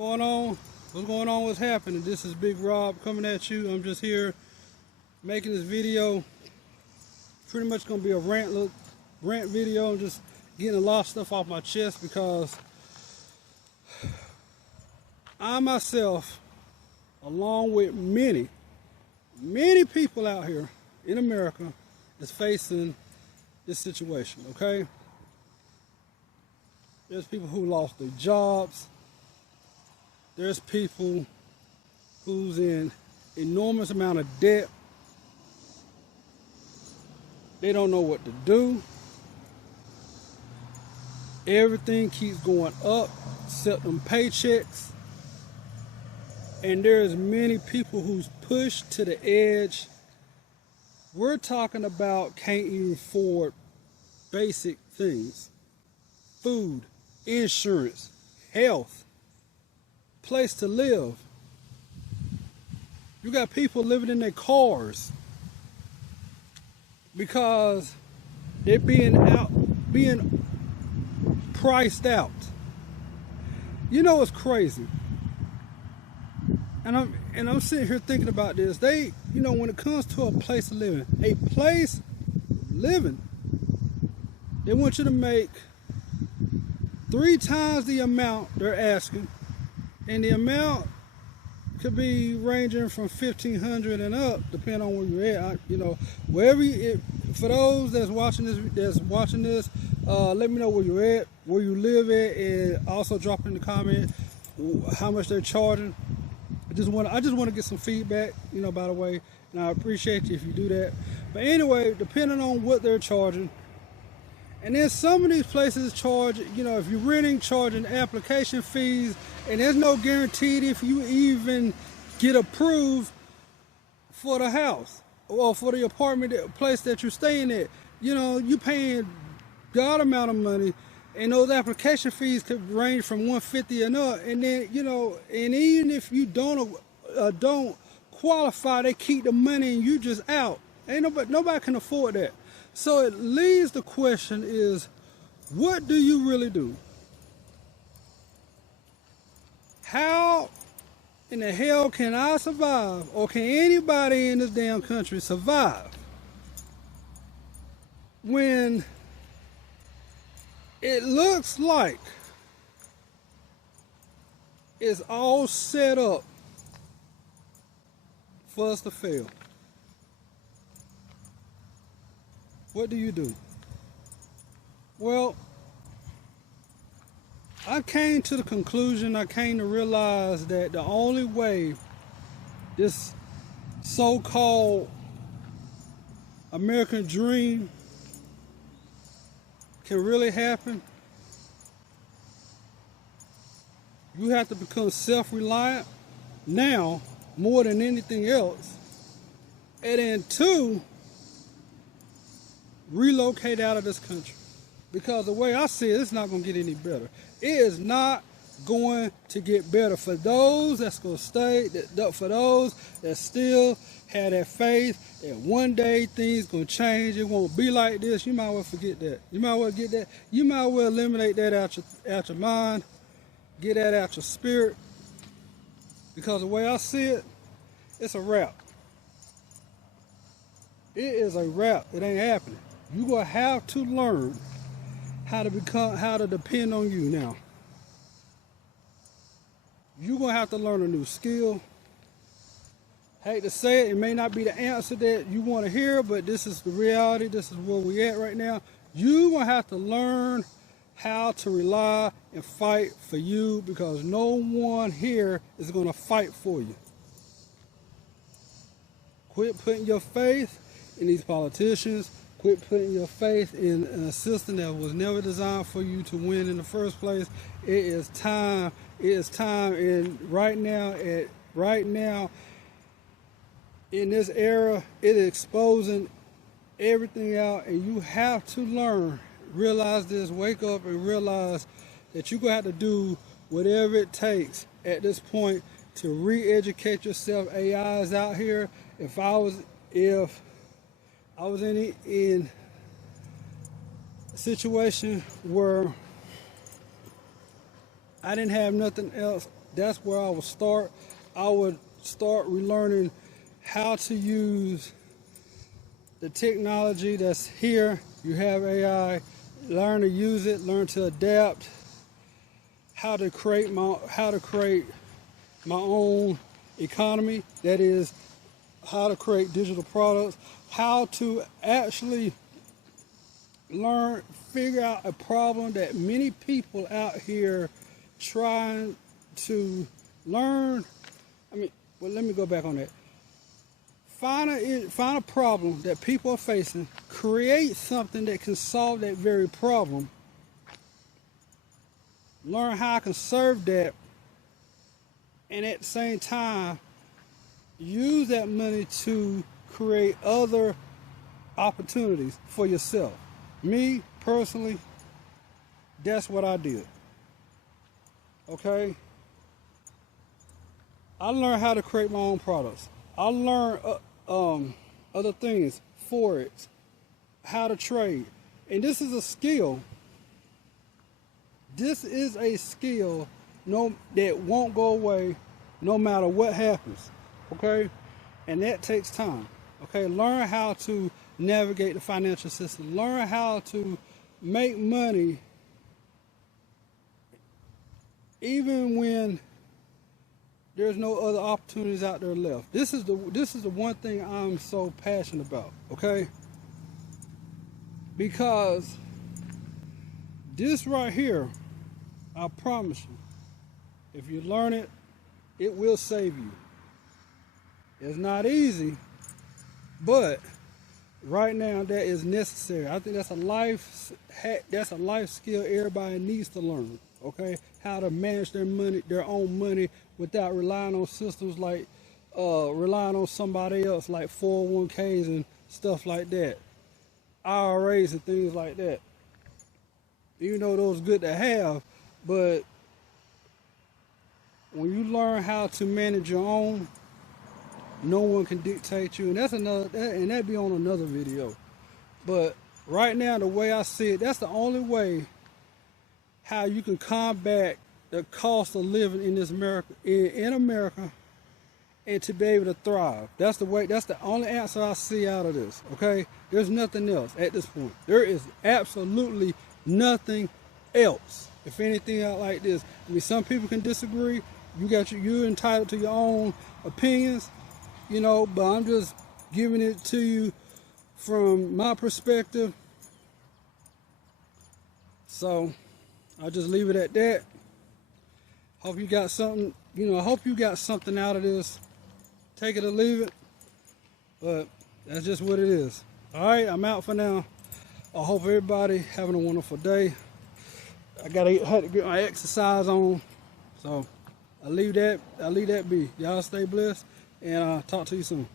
Going on? What's going on? What's happening? This is Big Rob coming at you. I'm just here making this video. Pretty much gonna be a rant video. I'm just getting a lot of stuff off my chest because I myself, along with many people out here in America, is facing this situation. Okay, there's people who lost their jobs. There's people who's in enormous amount of debt. They don't know what to do. Everything keeps going up, except them paychecks. And there's many people who's pushed to the edge. We're talking about can't even afford basic things. Food, insurance, health, place to live. You got people living in their cars because they're being priced out. You know what's crazy? And I'm sitting here thinking about this. When it comes to a place of living, they want you to make 3 times the amount they're asking. And the amount could be ranging from $1,500 and up, depending on where you're at. Wherever for those that's watching this, let me know where you're at, where you live at, and also drop in the comment how much they're charging. I just want to get some feedback, by the way, and I appreciate you if you do that. But anyway, depending on what they're charging. And then some of these places charge, if you're renting, charging application fees, and there's no guarantee if you even get approved for the house or for the apartment place that you're staying at. You paying God amount of money, and those application fees could range from $150 and up. And then, and even if you don't qualify, they keep the money and you just out. Nobody can afford that. So it leaves the question is, what do you really do? How in the hell can I survive, or can anybody in this damn country survive when it looks like it's all set up for us to fail? What do you do? Well, I came to realize that the only way this so-called American dream can really happen, you have to become self-reliant now more than anything else. And then 2, relocate out of this country. Because the way I see it, it's not going to get any better. It is not going to get better. For those that's going to stay, for those that still have that faith that one day things going to change, it won't be like this, you might well forget that. You might well get that. You might well eliminate that out your mind. Get that out your spirit. Because the way I see it, it's a wrap. It is a wrap. It ain't happening. You're going to have to learn how to depend on you now. You're going to have to learn a new skill. Hate to say it, it may not be the answer that you want to hear, but this is the reality. This is where we're at right now. You're going to have to learn how to rely and fight for you, because no one here is going to fight for you. Quit putting your faith in these politicians. Quit putting your faith in a system that was never designed for you to win in the first place. It is time. It is time. And right now, in this era, it is exposing everything out. And you have to learn, realize this, wake up and realize that you're going to have to do whatever it takes at this point to re-educate yourself. AI is out here. If I was in a situation where I didn't have nothing else that's where I would start. I would start relearning how to use the technology that's here. You have AI. Learn to use it. Learn to adapt. How to create my own economy. That is, how to create digital products. How to actually figure out a problem that many people out here trying to learn. Well, let me go back on that. Find a problem that people are facing, create something that can solve that very problem, learn how I can serve that, and at the same time, use that money to create other opportunities for yourself. Me, personally, that's what I did. Okay? I learned how to create my own products. I learned other things, forex, how to trade. And this is a skill. This is a skill that won't go away no matter what happens. Okay? And that takes time. Okay? Learn how to navigate the financial system. Learn how to make money even when there's no other opportunities out there left. This is the one thing I'm so passionate about, okay? Because this right here, I promise you, if you learn it, it will save you. It's not easy, but right now that is necessary. I think that's a life skill everybody needs to learn, okay? How to manage their own money without relying on systems like relying on somebody else, like 401ks and stuff like that, IRAs and things like that. Even though those are good to have, but when you learn how to manage your own, no one can dictate you, and that'd be on another video. But right now, the way I see it, that's the only way how you can combat the cost of living in America, and to be able to thrive. That's the only answer I see out of this. Okay, there's nothing else at this point. There is absolutely nothing else. If anything out like this, some people can disagree. You're entitled to your own opinions, but I'm just giving it to you from my perspective. So I'll just leave it at that. Hope you got something, I hope you got something out of this. Take it or leave it. But that's just what it is. All right, I'm out for now. I hope everybody having a wonderful day. I had to get my exercise on. So I'll leave that be. Y'all stay blessed, and I'll talk to you soon.